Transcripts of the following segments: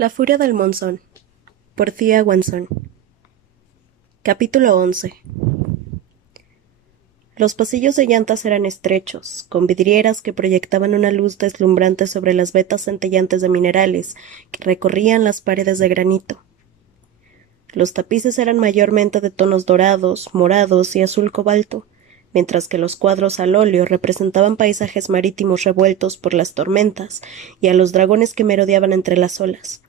La furia del monzón, por Thea Wanson. Capítulo 11. Los pasillos de llantas eran estrechos, con vidrieras que proyectaban una luz deslumbrante sobre las vetas centellantes de minerales que recorrían las paredes de granito. Los tapices eran mayormente de tonos dorados, morados y azul cobalto, mientras que los cuadros al óleo representaban paisajes marítimos revueltos por las tormentas y a los dragones que merodeaban entre las olas.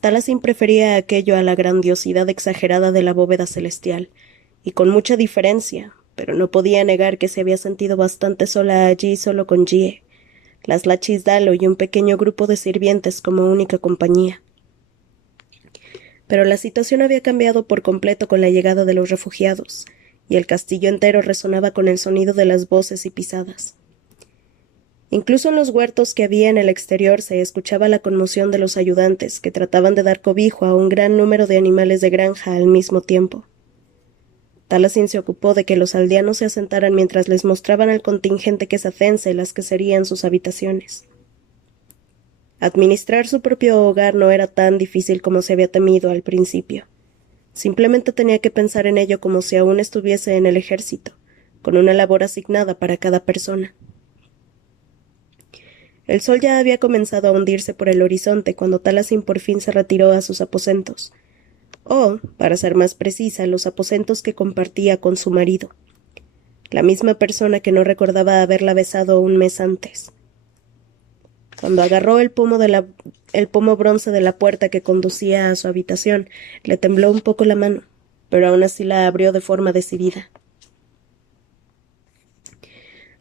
Taliesin prefería aquello a la grandiosidad exagerada de la bóveda celestial, y con mucha diferencia, pero no podía negar que se había sentido bastante sola allí solo con Jie, las Lachis Dalo y un pequeño grupo de sirvientes como única compañía. Pero la situación había cambiado por completo con la llegada de los refugiados, y el castillo entero resonaba con el sonido de las voces y pisadas. Incluso en los huertos que había en el exterior se escuchaba la conmoción de los ayudantes que trataban de dar cobijo a un gran número de animales de granja al mismo tiempo. Taliesin se ocupó de que los aldeanos se asentaran mientras les mostraban al contingente quesacense las que serían sus habitaciones. Administrar su propio hogar no era tan difícil como se había temido al principio. Simplemente tenía que pensar en ello como si aún estuviese en el ejército, con una labor asignada para cada persona. El sol ya había comenzado a hundirse por el horizonte cuando Taliesin por fin se retiró a sus aposentos. O, para ser más precisa, los aposentos que compartía con su marido. La misma persona que no recordaba haberla besado un mes antes. Cuando agarró el pomo bronce de la puerta que conducía a su habitación, le tembló un poco la mano, pero aún así la abrió de forma decidida.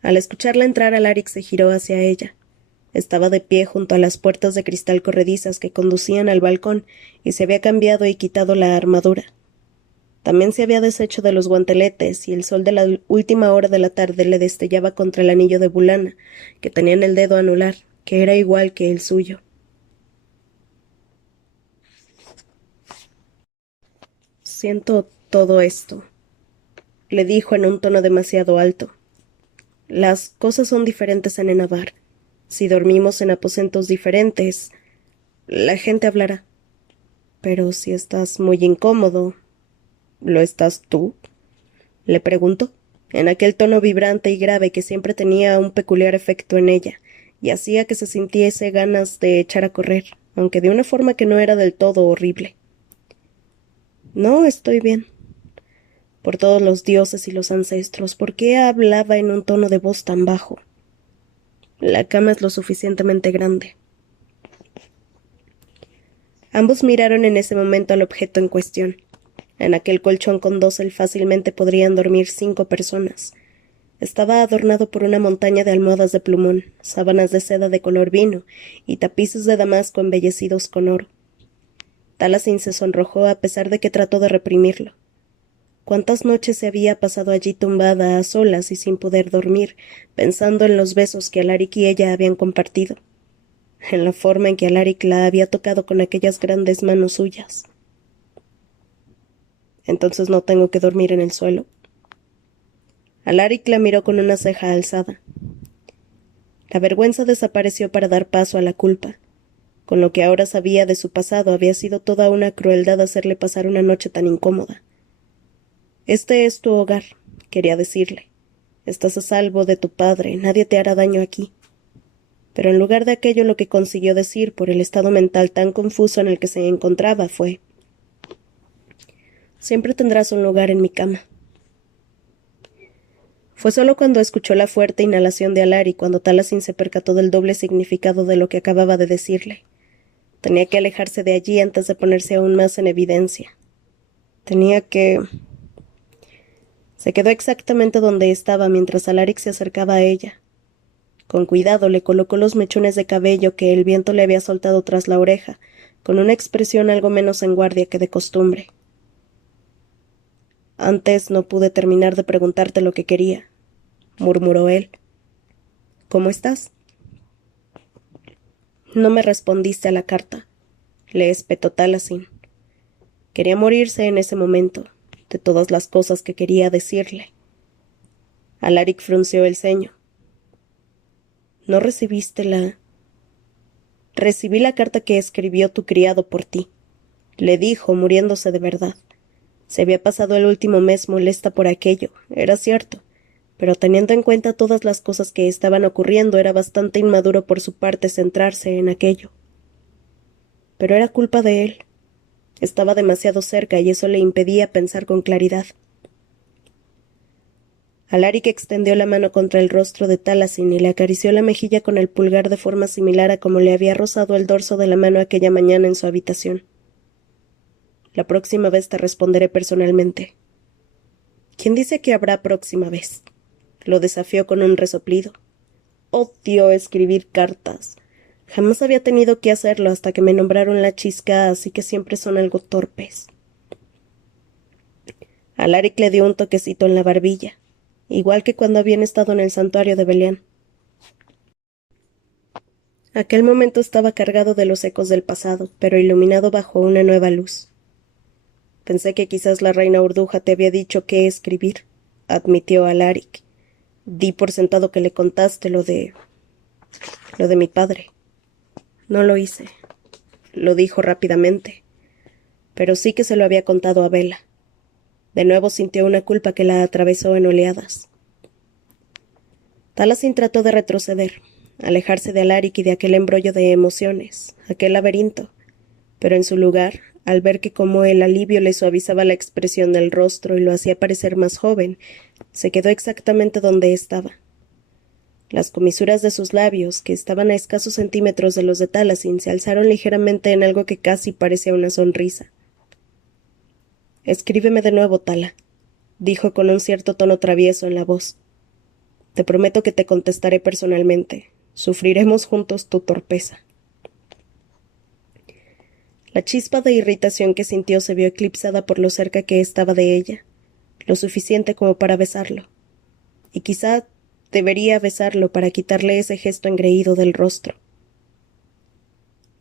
Al escucharla entrar, Alaric se giró hacia ella. Estaba de pie junto a las puertas de cristal corredizas que conducían al balcón y se había cambiado y quitado la armadura. También se había deshecho de los guanteletes y el sol de la última hora de la tarde le destellaba contra el anillo de bulana que tenía en el dedo anular, que era igual que el suyo. Siento todo esto, le dijo en un tono demasiado alto. Las cosas son diferentes en Enabar. Si dormimos en aposentos diferentes, la gente hablará. Pero si estás muy incómodo, ¿lo estás tú? Le preguntó, en aquel tono vibrante y grave que siempre tenía un peculiar efecto en ella, y hacía que se sintiese ganas de echar a correr, aunque de una forma que no era del todo horrible. No, estoy bien. Por todos los dioses y los ancestros, ¿por qué hablaba en un tono de voz tan bajo? La cama es lo suficientemente grande. Ambos miraron en ese momento al objeto en cuestión. En aquel colchón con dosel fácilmente podrían dormir 5 personas. Estaba adornado por una montaña de almohadas de plumón, sábanas de seda de color vino y tapices de damasco embellecidos con oro. Taliesin se sonrojó a pesar de que trató de reprimirlo. ¿Cuántas noches se había pasado allí tumbada a solas y sin poder dormir, pensando en los besos que Alaric y ella habían compartido? En la forma en que Alaric la había tocado con aquellas grandes manos suyas. ¿Entonces no tengo que dormir en el suelo? Alaric la miró con una ceja alzada. La vergüenza desapareció para dar paso a la culpa. Con lo que ahora sabía de su pasado, había sido toda una crueldad hacerle pasar una noche tan incómoda. Este es tu hogar, quería decirle. Estás a salvo de tu padre, nadie te hará daño aquí. Pero en lugar de aquello lo que consiguió decir por el estado mental tan confuso en el que se encontraba fue: siempre tendrás un lugar en mi cama. Fue solo cuando escuchó la fuerte inhalación de Alaric cuando Taliesin se percató del doble significado de lo que acababa de decirle. Tenía que alejarse de allí antes de ponerse aún más en evidencia. Tenía que... Se quedó exactamente donde estaba mientras Alaric se acercaba a ella. Con cuidado le colocó los mechones de cabello que el viento le había soltado tras la oreja, con una expresión algo menos en guardia que de costumbre. Antes no pude terminar de preguntarte lo que quería, murmuró él. ¿Cómo estás? No me respondiste a la carta, le espetó Taliesin. Quería morirse en ese momento, de todas las cosas que quería decirle. Alaric frunció el ceño. ¿No recibiste la...? Recibí la carta que escribió tu criado por ti, le dijo, muriéndose de verdad. Se había pasado el último mes molesta por aquello, era cierto, pero teniendo en cuenta todas las cosas que estaban ocurriendo, era bastante inmaduro por su parte centrarse en aquello. Pero era culpa de él. Estaba demasiado cerca y eso le impedía pensar con claridad. Alaric extendió la mano contra el rostro de Taliesin y le acarició la mejilla con el pulgar de forma similar a como le había rozado el dorso de la mano aquella mañana en su habitación. La próxima vez te responderé personalmente. ¿Quién dice que habrá próxima vez? Lo desafió con un resoplido. Odio escribir cartas. Jamás había tenido que hacerlo hasta que me nombraron la Chisca, así que siempre son algo torpes. Alaric le dio un toquecito en la barbilla, igual que cuando habían estado en el santuario de Belian. Aquel momento estaba cargado de los ecos del pasado, pero iluminado bajo una nueva luz. Pensé que quizás la reina Urduja te había dicho qué escribir, admitió Alaric. Di por sentado que le contaste lo de mi padre. No lo hice, lo dijo rápidamente, pero sí que se lo había contado a Bella. De nuevo sintió una culpa que la atravesó en oleadas. Taliesin trató de retroceder, alejarse de Alaric y de aquel embrollo de emociones, aquel laberinto, pero en su lugar, al ver que como el alivio le suavizaba la expresión del rostro y lo hacía parecer más joven, se quedó exactamente donde estaba. Las comisuras de sus labios, que estaban a escasos centímetros de los de Taliesin, se alzaron ligeramente en algo que casi parecía una sonrisa. Escríbeme de nuevo, Tala, dijo con un cierto tono travieso en la voz. Te prometo que te contestaré personalmente. Sufriremos juntos tu torpeza. La chispa de irritación que sintió se vio eclipsada por lo cerca que estaba de ella, lo suficiente como para besarlo. Y quizá debería besarlo para quitarle ese gesto engreído del rostro.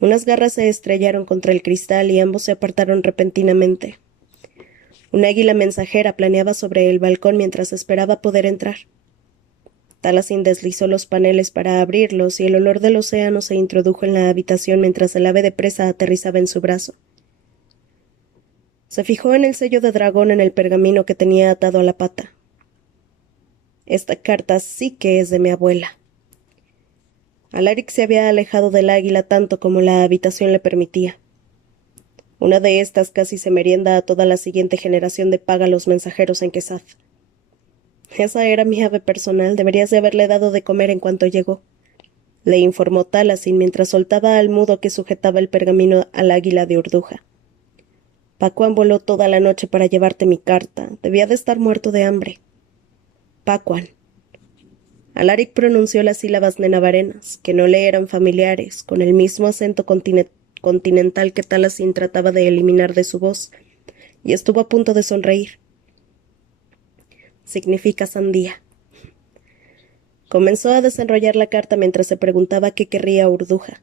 Unas garras se estrellaron contra el cristal y ambos se apartaron repentinamente. Un águila mensajera planeaba sobre el balcón mientras esperaba poder entrar. Taliesin deslizó los paneles para abrirlos y el olor del océano se introdujo en la habitación mientras el ave de presa aterrizaba en su brazo. Se fijó en el sello de dragón en el pergamino que tenía atado a la pata. Esta carta sí que es de mi abuela. Alaric se había alejado del águila tanto como la habitación le permitía. Una de estas casi se merienda a toda la siguiente generación de págalos mensajeros en Quesad. Esa era mi ave personal, deberías de haberle dado de comer en cuanto llegó, le informó Taliesin mientras soltaba al mudo que sujetaba el pergamino al águila de Urduja. Pacuan voló toda la noche para llevarte mi carta. Debía de estar muerto de hambre. Pacuan. Alaric pronunció las sílabas nenavarenas, que no le eran familiares, con el mismo acento continental que Taliesin trataba de eliminar de su voz, y estuvo a punto de sonreír. Significa sandía. Comenzó a desenrollar la carta mientras se preguntaba qué querría Urduja.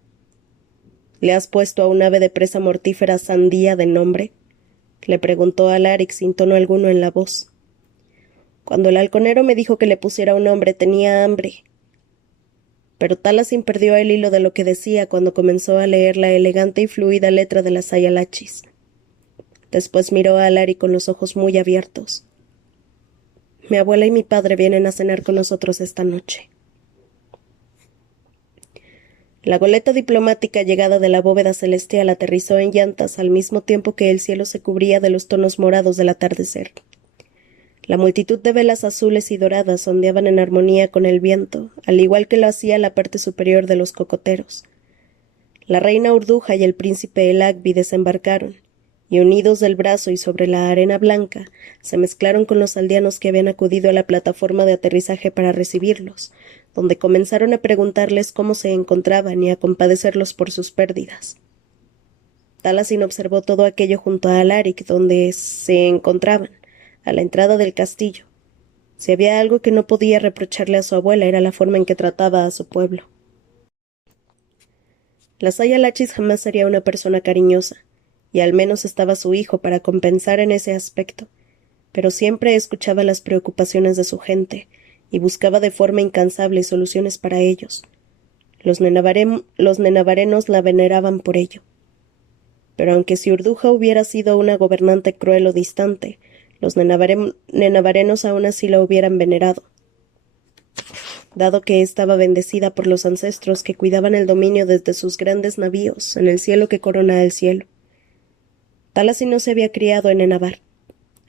¿Le has puesto a un ave de presa mortífera sandía de nombre? Le preguntó a Alaric sin tono alguno en la voz. Cuando el halconero me dijo que le pusiera un nombre tenía hambre. Pero Taliesin perdió el hilo de lo que decía cuando comenzó a leer la elegante y fluida letra de las ayalachis. Después miró a Alaric con los ojos muy abiertos. Mi abuela y mi padre vienen a cenar con nosotros esta noche. La goleta diplomática llegada de la bóveda celestial aterrizó en llantas al mismo tiempo que el cielo se cubría de los tonos morados del atardecer. La multitud de velas azules y doradas ondeaban en armonía con el viento, al igual que lo hacía la parte superior de los cocoteros. La reina Urduja y el príncipe Elagbi desembarcaron, y unidos del brazo y sobre la arena blanca, se mezclaron con los aldeanos que habían acudido a la plataforma de aterrizaje para recibirlos, donde comenzaron a preguntarles cómo se encontraban y a compadecerlos por sus pérdidas. Taliesin observó todo aquello junto a Alaric, donde se encontraban, a la entrada del castillo. Si había algo que no podía reprocharle a su abuela era la forma en que trataba a su pueblo. La Sayalachis jamás sería una persona cariñosa, y al menos estaba su hijo para compensar en ese aspecto, pero siempre escuchaba las preocupaciones de su gente y buscaba de forma incansable soluciones para ellos. Los nenavarenos la veneraban por ello. Pero aunque si Urduja hubiera sido una gobernante cruel o distante, los nenavarenos aún así la hubieran venerado, dado que estaba bendecida por los ancestros que cuidaban el dominio desde sus grandes navíos en el cielo que corona el cielo. Talasin no se había criado en Nenavar.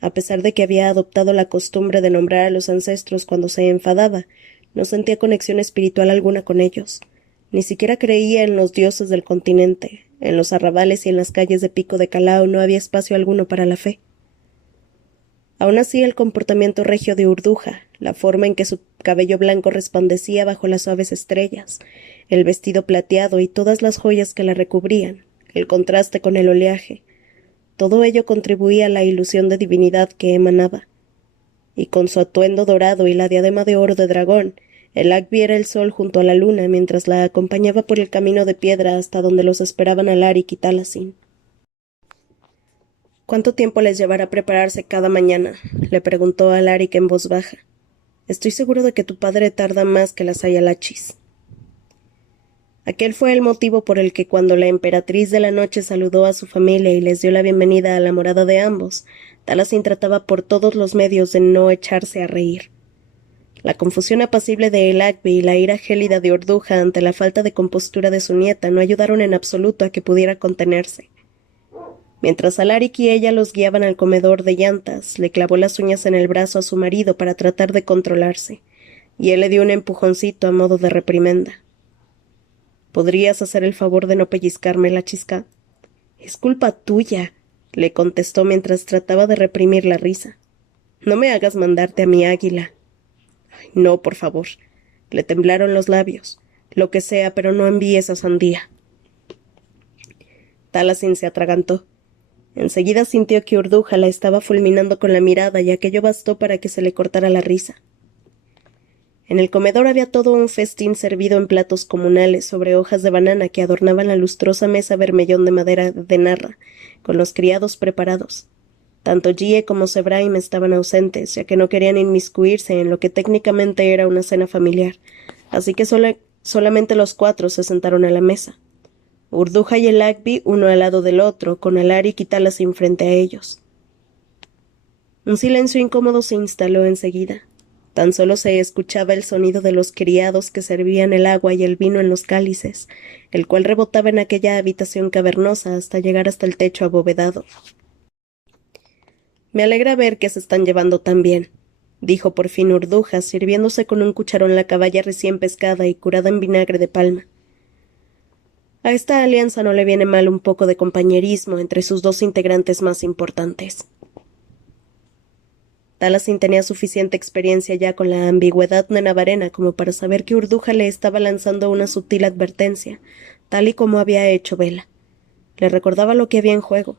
A pesar de que había adoptado la costumbre de nombrar a los ancestros cuando se enfadaba, no sentía conexión espiritual alguna con ellos. Ni siquiera creía en los dioses del continente. En los arrabales y en las calles de Pico de Calao no había espacio alguno para la fe. Aun así, el comportamiento regio de Urduja, la forma en que su cabello blanco resplandecía bajo las suaves estrellas, el vestido plateado y todas las joyas que la recubrían, el contraste con el oleaje, todo ello contribuía a la ilusión de divinidad que emanaba. Y con su atuendo dorado y la diadema de oro de dragón, el Agvi era el sol junto a la luna mientras la acompañaba por el camino de piedra hasta donde los esperaban Alaric y Talasin. —¿Cuánto tiempo les llevará prepararse cada mañana? —le preguntó Alaric en voz baja. —Estoy seguro de que tu padre tarda más que las Ayalachis. Aquel fue el motivo por el que cuando la emperatriz de la noche saludó a su familia y les dio la bienvenida a la morada de ambos, Talasin trataba por todos los medios de no echarse a reír. La confusión apacible de El Agvi y la ira gélida de Urduja ante la falta de compostura de su nieta no ayudaron en absoluto a que pudiera contenerse. Mientras Alaric y ella los guiaban al comedor de llantas, le clavó las uñas en el brazo a su marido para tratar de controlarse, y él le dio un empujoncito a modo de reprimenda. —¿Podrías hacer el favor de no pellizcarme la chisca? —Es culpa tuya —le contestó mientras trataba de reprimir la risa—. No me hagas mandarte a mi águila. —No, por favor. Le temblaron los labios. Lo que sea, pero no envíes a Sandía. Talasin se atragantó. Enseguida sintió que Urduja la estaba fulminando con la mirada y aquello bastó para que se le cortara la risa. En el comedor había todo un festín servido en platos comunales sobre hojas de banana que adornaban la lustrosa mesa bermellón de madera de narra, con los criados preparados. Tanto Gie como Sebraim estaban ausentes, ya que no querían inmiscuirse en lo que técnicamente era una cena familiar, así que solamente los 4 se sentaron a la mesa. Urduja y el Agvi uno al lado del otro, con Alaric y Talasin frente a ellos. Un silencio incómodo se instaló enseguida. Tan solo se escuchaba el sonido de los criados que servían el agua y el vino en los cálices, el cual rebotaba en aquella habitación cavernosa hasta llegar hasta el techo abovedado. —Me alegra ver que se están llevando tan bien —dijo por fin Urduja, sirviéndose con un cucharón la caballa recién pescada y curada en vinagre de palma. A esta alianza no le viene mal un poco de compañerismo entre sus 2 integrantes más importantes. Talasin tenía suficiente experiencia ya con la ambigüedad nenavarena como para saber que Urduja le estaba lanzando una sutil advertencia, tal y como había hecho Vela. Le recordaba lo que había en juego.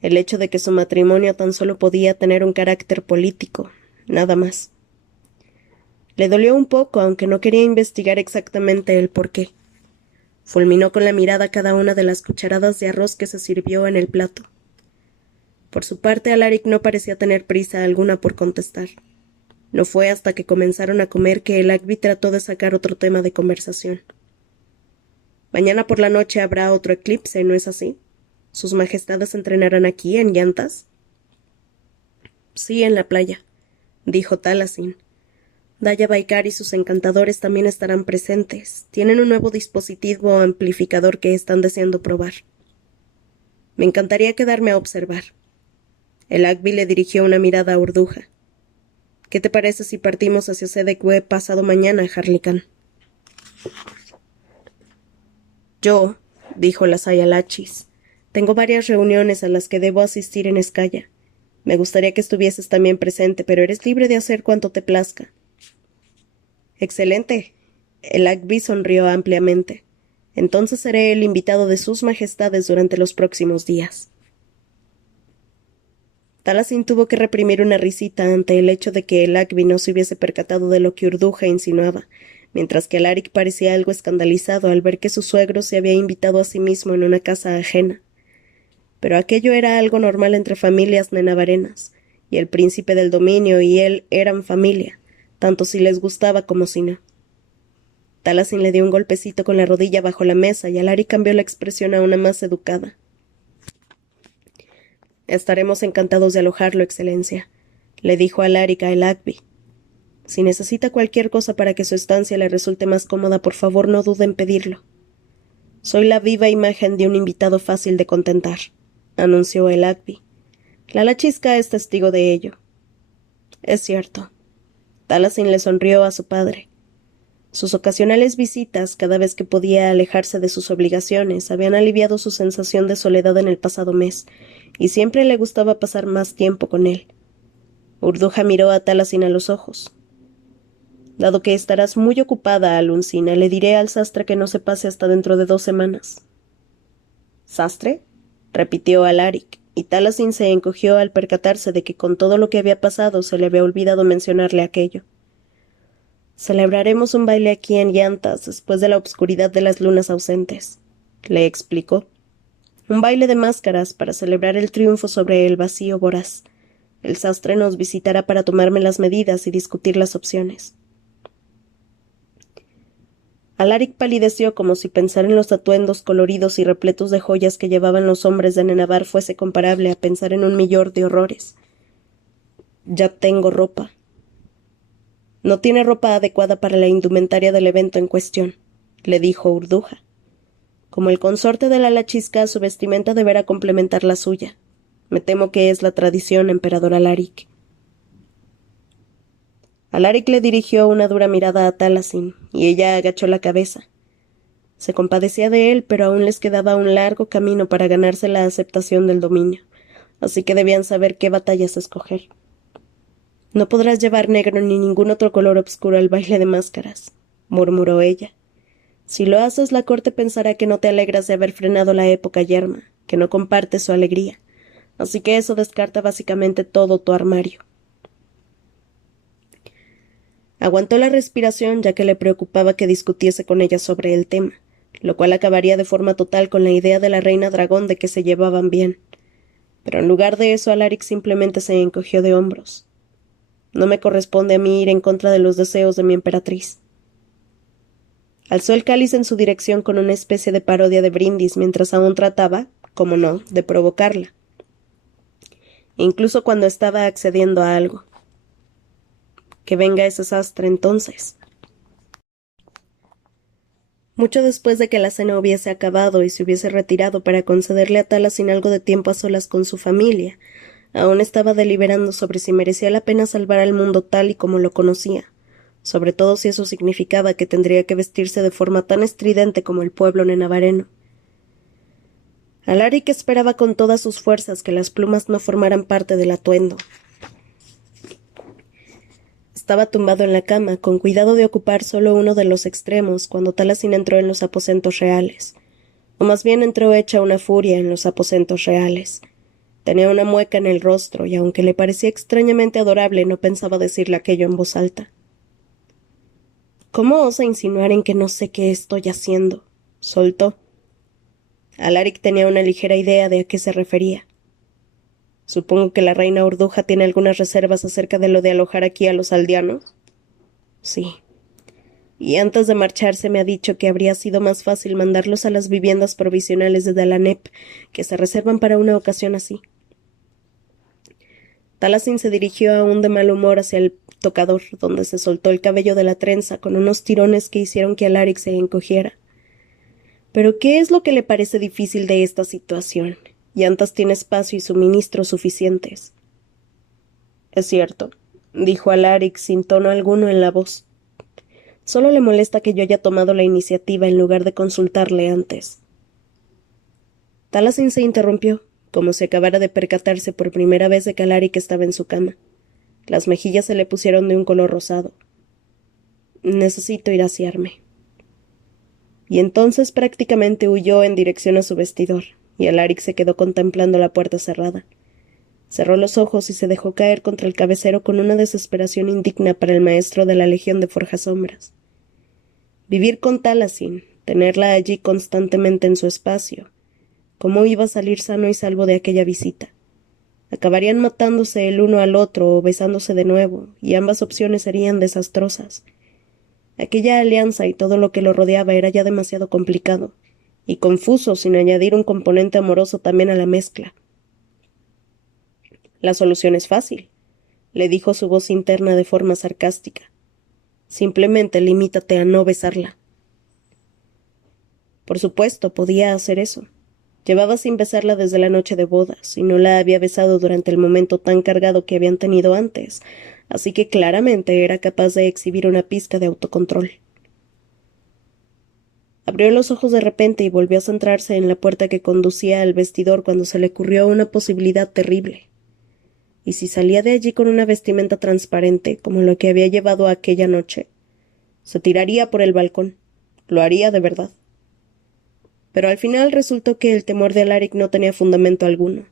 El hecho de que su matrimonio tan solo podía tener un carácter político, nada más. Le dolió un poco, aunque no quería investigar exactamente el porqué. Fulminó con la mirada cada una de las cucharadas de arroz que se sirvió en el plato. Por su parte, Alaric no parecía tener prisa alguna por contestar. No fue hasta que comenzaron a comer que el Agvi trató de sacar otro tema de conversación. Mañana por la noche habrá otro eclipse, ¿no es así? ¿Sus majestades entrenarán aquí, en Llantas? Sí, en la playa, dijo Talasin. Daya Baikar y sus encantadores también estarán presentes. Tienen un nuevo dispositivo amplificador que están deseando probar. Me encantaría quedarme a observar. El Agvi le dirigió una mirada a Urduja. ¿Qué te parece si partimos hacia Sedekwe pasado mañana, Harlican? Yo, dijo la Sayalachis, tengo varias reuniones a las que debo asistir en Escaya. Me gustaría que estuvieses también presente, pero eres libre de hacer cuanto te plazca. Excelente. El Agvi sonrió ampliamente. Entonces seré el invitado de sus majestades durante los próximos días. Talasin tuvo que reprimir una risita ante el hecho de que el Agvi no se hubiese percatado de lo que Urduja insinuaba, mientras que Alaric parecía algo escandalizado al ver que su suegro se había invitado a sí mismo en una casa ajena. Pero aquello era algo normal entre familias nenavarenas, y el príncipe del dominio y él eran familia, tanto si les gustaba como si no. Talasin le dio un golpecito con la rodilla bajo la mesa y Alaric cambió la expresión a una más educada. Estaremos encantados de alojarlo, Excelencia, le dijo Alaric a el Agby. Si necesita cualquier cosa para que su estancia le resulte más cómoda, por favor no dude en pedirlo. Soy la viva imagen de un invitado fácil de contentar, anunció el Agby. La Lachisca es testigo de ello. Es cierto. Talasin le sonrió a su padre. Sus ocasionales visitas, cada vez que podía alejarse de sus obligaciones, habían aliviado su sensación de soledad en el pasado mes, y siempre le gustaba pasar más tiempo con él. Urduja miró a Talasin a los ojos. Dado que estarás muy ocupada, Aluncina, le diré al sastre que no se pase hasta dentro de 2 semanas. ¿Sastre? Repitió Alaric, y Talasin se encogió al percatarse de que con todo lo que había pasado se le había olvidado mencionarle aquello. Celebraremos un baile aquí en Llantas después de la obscuridad de las lunas ausentes, le explicó. Un baile de máscaras para celebrar el triunfo sobre el vacío voraz. El sastre nos visitará para tomarme las medidas y discutir las opciones. Alaric palideció como si pensar en los atuendos coloridos y repletos de joyas que llevaban los hombres de Nenabar fuese comparable a pensar en un millón de horrores. Ya tengo ropa. No tiene ropa adecuada para la indumentaria del evento en cuestión, le dijo Urduja. Como el consorte de la Lachisca, su vestimenta deberá complementar la suya. Me temo que es la tradición, emperador Alaric. Alaric le dirigió una dura mirada a Talasin, y ella agachó la cabeza. Se compadecía de él, pero aún les quedaba un largo camino para ganarse la aceptación del dominio, así que debían saber qué batallas escoger. No podrás llevar negro ni ningún otro color obscuro al baile de máscaras, murmuró ella. Si lo haces, la corte pensará que no te alegras de haber frenado la época yerma, que no compartes su alegría. Así que eso descarta básicamente todo tu armario. Aguantó la respiración ya que le preocupaba que discutiese con ella sobre el tema, lo cual acabaría de forma total con la idea de la reina dragón de que se llevaban bien. Pero en lugar de eso, Alaric simplemente se encogió de hombros. No me corresponde a mí ir en contra de los deseos de mi emperatriz. Alzó el cáliz en su dirección con una especie de parodia de brindis mientras aún trataba, como no, de provocarla. Incluso cuando estaba accediendo a algo. Que venga ese sastre entonces. Mucho después de que la cena hubiese acabado y se hubiese retirado para concederle a Talasin algo de tiempo a solas con su familia, aún estaba deliberando sobre si merecía la pena salvar al mundo tal y como lo conocía, sobre todo si eso significaba que tendría que vestirse de forma tan estridente como el pueblo nenavareno. Alaric esperaba con todas sus fuerzas que las plumas no formaran parte del atuendo. Estaba tumbado en la cama, con cuidado de ocupar solo uno de los extremos, cuando Talasin entró en los aposentos reales. O más bien entró hecha una furia en los aposentos reales. Tenía una mueca en el rostro, y aunque le parecía extrañamente adorable, no pensaba decirle aquello en voz alta. ¿Cómo osa insinuar en que no sé qué estoy haciendo? Soltó. Alaric tenía una ligera idea de a qué se refería. Supongo que la reina Urduja tiene algunas reservas acerca de lo de alojar aquí a los aldeanos. Sí. Y antes de marcharse me ha dicho que habría sido más fácil mandarlos a las viviendas provisionales de Dalanep, que se reservan para una ocasión así. Talasin se dirigió aún de mal humor hacia el tocador, donde se soltó el cabello de la trenza con unos tirones que hicieron que Alaric se encogiera. ¿Pero qué es lo que le parece difícil de esta situación? Llantas tiene espacio y suministros suficientes. Es cierto, dijo Alaric sin tono alguno en la voz. Solo le molesta que yo haya tomado la iniciativa en lugar de consultarle antes. Talasin se interrumpió, como si acabara de percatarse por primera vez de que Alaric estaba en su cama. Las mejillas se le pusieron de un color rosado. Necesito ir a asearme. Y entonces prácticamente huyó en dirección a su vestidor, y Alaric se quedó contemplando la puerta cerrada. Cerró los ojos y se dejó caer contra el cabecero con una desesperación indigna para el maestro de la Legión de Forjasombras. Vivir con Talasin, tenerla allí constantemente en su espacio. ¿Cómo iba a salir sano y salvo de aquella visita? Acabarían matándose el uno al otro o besándose de nuevo, y ambas opciones serían desastrosas. Aquella alianza y todo lo que lo rodeaba era ya demasiado complicado y confuso sin añadir un componente amoroso también a la mezcla. La solución es fácil, le dijo su voz interna de forma sarcástica. Simplemente limítate a no besarla. Por supuesto, podía hacer eso. Llevaba sin besarla desde la noche de bodas, y no la había besado durante el momento tan cargado que habían tenido antes, así que claramente era capaz de exhibir una pizca de autocontrol. Abrió los ojos de repente y volvió a centrarse en la puerta que conducía al vestidor cuando se le ocurrió una posibilidad terrible. ¿Y si salía de allí con una vestimenta transparente, como lo que había llevado aquella noche? Se tiraría por el balcón. Lo haría de verdad. Pero al final resultó que el temor de Alaric no tenía fundamento alguno.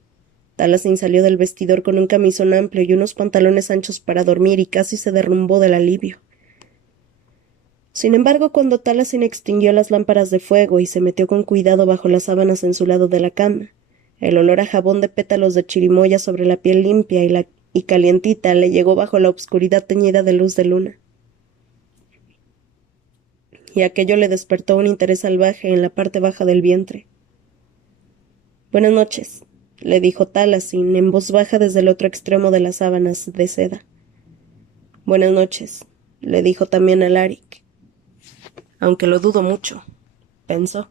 Talasin salió del vestidor con un camisón amplio y unos pantalones anchos para dormir y casi se derrumbó del alivio. Sin embargo, cuando Talasin extinguió las lámparas de fuego y se metió con cuidado bajo las sábanas en su lado de la cama, el olor a jabón de pétalos de chirimoya sobre la piel limpia y calientita le llegó bajo la obscuridad teñida de luz de luna. Y aquello le despertó un interés salvaje en la parte baja del vientre. «Buenas noches», le dijo Talasin en voz baja desde el otro extremo de las sábanas de seda. «Buenas noches», le dijo también Alaric. «Aunque lo dudo mucho», pensó.